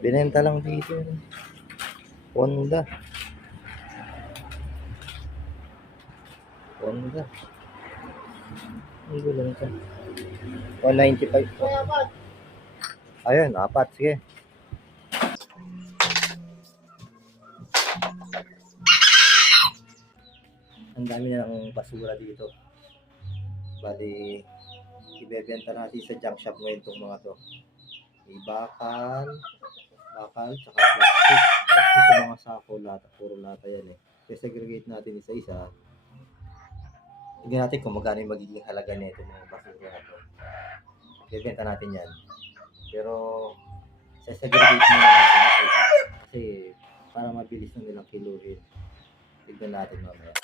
Binenta lang dito. Honda. Honda. Ang gulang ka. 195 po. Ayun, 4. Sige. Ang dami na ng basura dito. Bali, ibebenta natin sa junk shop ngayon itong mga to. May bakal, tsaka plastic. Plastic sa mga sako, lata. Puro lata yan eh. I-segregate natin isa-isa. Tignan natin kung magkano yung magiging halaga nito mga basura na to. Ibebenta natin yan. Pero, i-segregate muna natin kasi para mabilis na nilang kiluhin. Tignan natin mamaya.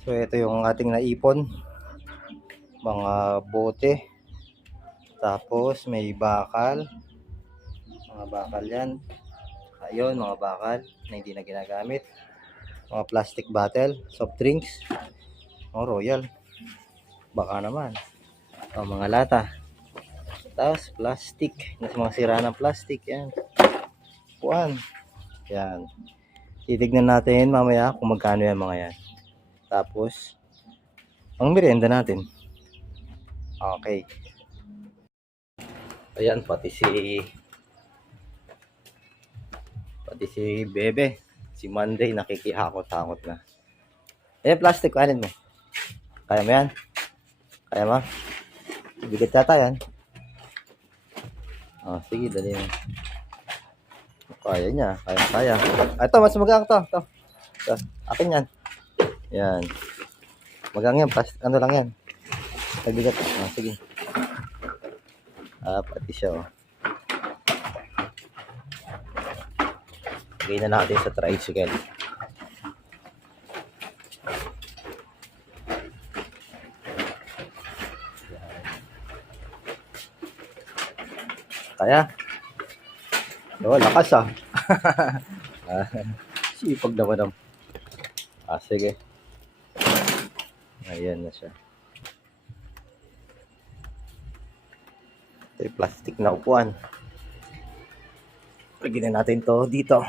So ito yung ating naipon, mga bote, tapos may bakal, mga bakal yan, ayun mga bakal na hindi na ginagamit, mga plastic bottle, soft drinks, Royal, baka naman, mga lata, tapos plastic, mga sira ng plastic, yan, puan, yan, titignan natin mamaya kung magkano yan mga yan. Tapos ang merienda natin. Okay. Ayan, pati si Bebe, si Monday nakikihakot-hakot na. Eh, plastic, alin mo? Kaya mo yan? Kaya mo? Bigat yata yan. Sige, dali mo. Kaya niya. Kaya. Ito, mas magang to. Ito. Akin yan. Yan. Magang yan. Ano lang yan. Nabigat. Sige. Pati siya, oh. Lagay na natin sa tricycle. Kaya. Lakas sipag naman. Sige. Ayan na siya. Ito yung plastic na upuan. Lagyan na natin to dito.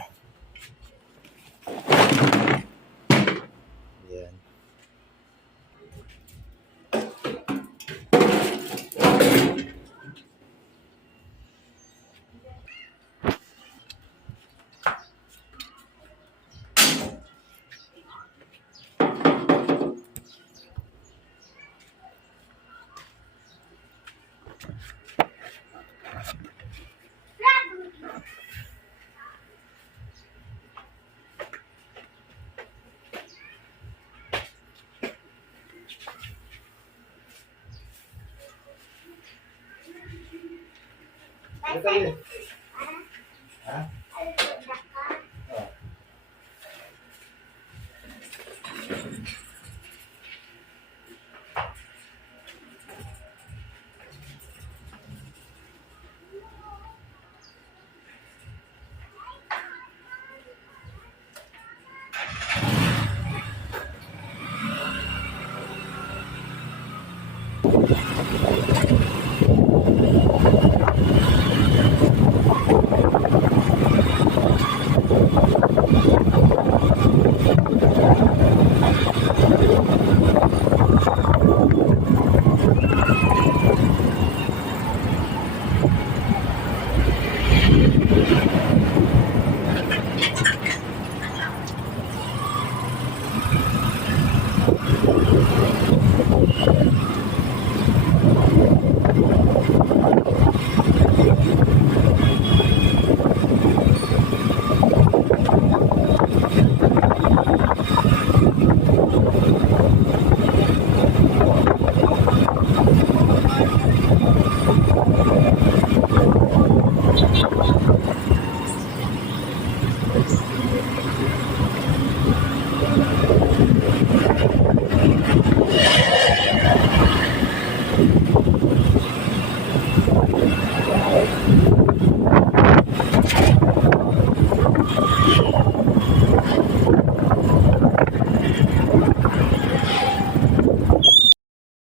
Ayan.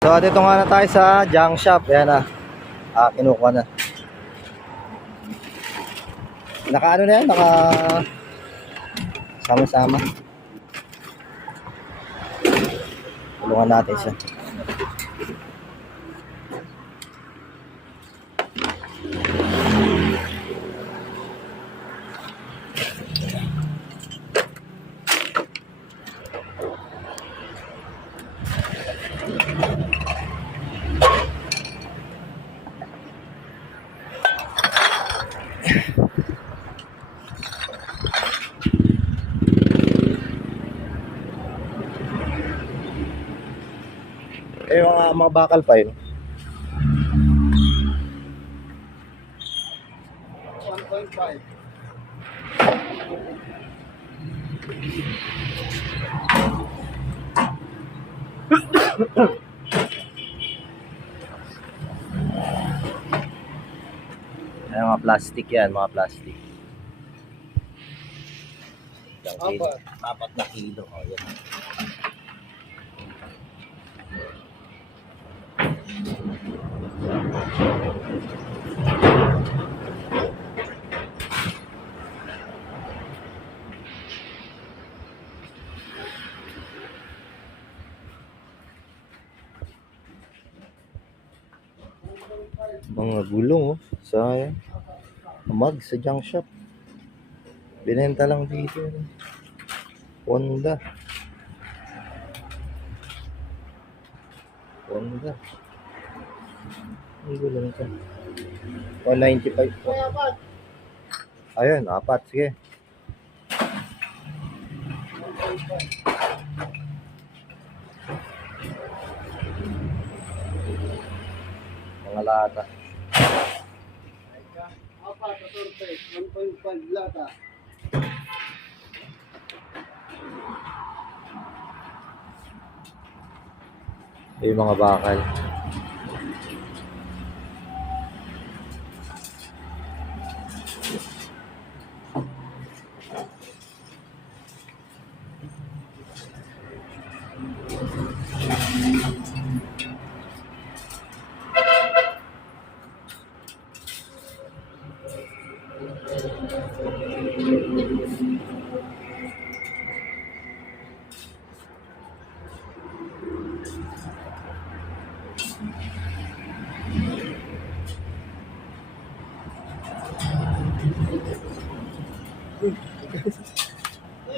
So, dito nga na tayo sa junk shop. Ayan na. Kinukuha na. Naka na yan? Sama-sama. Tulungan natin siya. Yung mga bakal pa yun. 1.5. Ay, mga plastic yan, mga plastic. 4 na kilo. Yan. Mga gulong, sayang. Mag sa junk shop. Binenta lang dito. Honda. Ang gulong ka. 195 po. Ayun, apat. Sige. Mga lata. Apat, 1.5 lata. Yung mga bakal.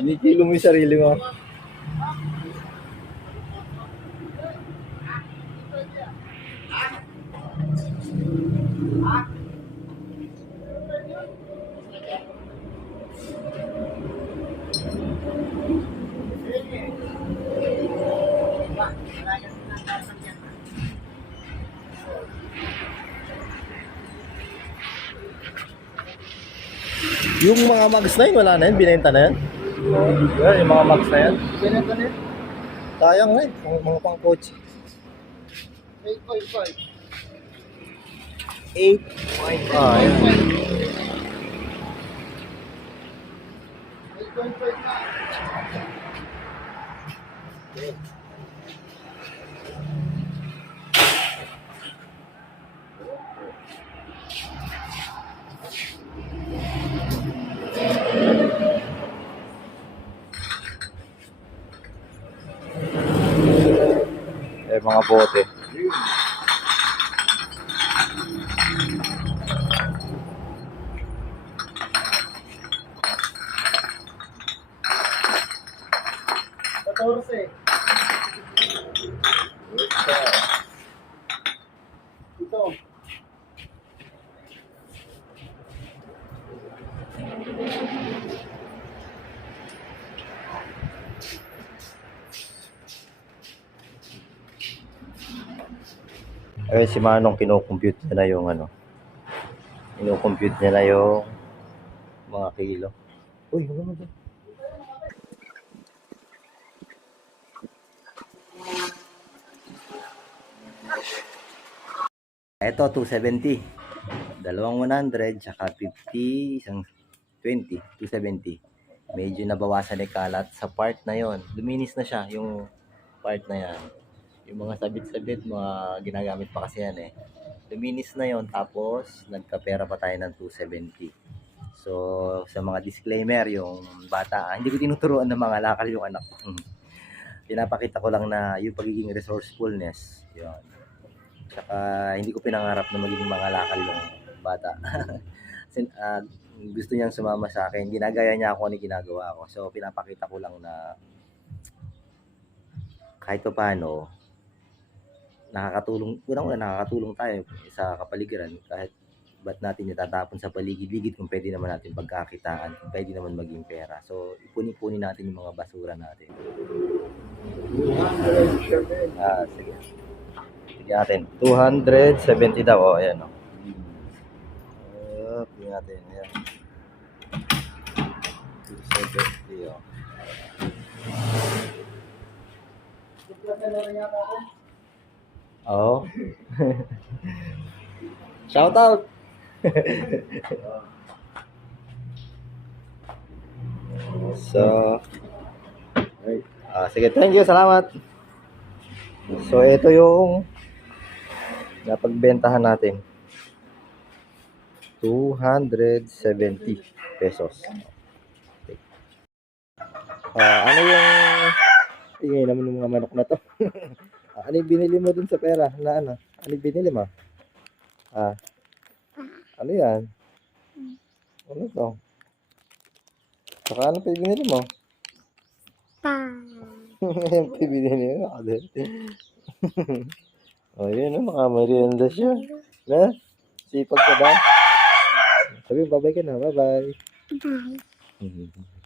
Kinikilo mo yung sarili mo. Yung mga mags na yun, wala na yun? Binenta na yun? Yeah, yung mga mags na yan. Binenta na yun? Sayang na yun, mga pang coach. 8.5. 8.5. Ah, yun. 8.5 na. Mga bote. Ito. Ayun si Manong, kino-compute niya na yung ano. Kino-compute niya na yung mga kilo. Uy, ano mo ba? Ito, 270. Dalawang 100, tsaka 50, isang 20, 270. Medyo nabawasan ni kalat sa part na yon. Luminis na siya, yung part na yan. Yung mga sabit-sabit, mga ginagamit pa kasi yan eh. Luminis na yon, tapos nagkapera pa tayo ng 270. So, sa mga disclaimer, yung bata, hindi ko tinuturuan ng mga lakal yung anak ko. Pinapakita ko lang na yung pagiging resourcefulness, yun. Saka hindi ko pinangarap na maging mga lakal yung bata. Kasi, gusto niyang sumama sa akin, ginagaya niya ako ano ginagawa ko. So, pinapakita ko lang na kahit pa paano, unang-una nakakatulong tayo sa kapaligiran kahit ba't natin itatapon sa paligid-ligid kung pwede naman natin pagkakitaan, kung pwede naman maging pera. So, ipunin-punin natin yung mga basura natin. Sige. Tignan natin. 270 daw. O, ayan o. Tignan natin. Ayan. 270 o. Oo. Shout out. So, sige, thank you, salamat. So, ito yung napagbentahan natin. 270 pesos. Okay. Ano yung ingay naman ng mga manok na to? Ano yung binili mo dun sa pera? Na ano? Ano yung binili mo? Ano yan? Ano to? Saka ano pa yung binili mo? Yan pa yung binili mo? O yun, nakamerienda siya. Na? Sipag ka ba? Sabi mo, bye-bye ka na. Bye-bye. Bye. Mhm.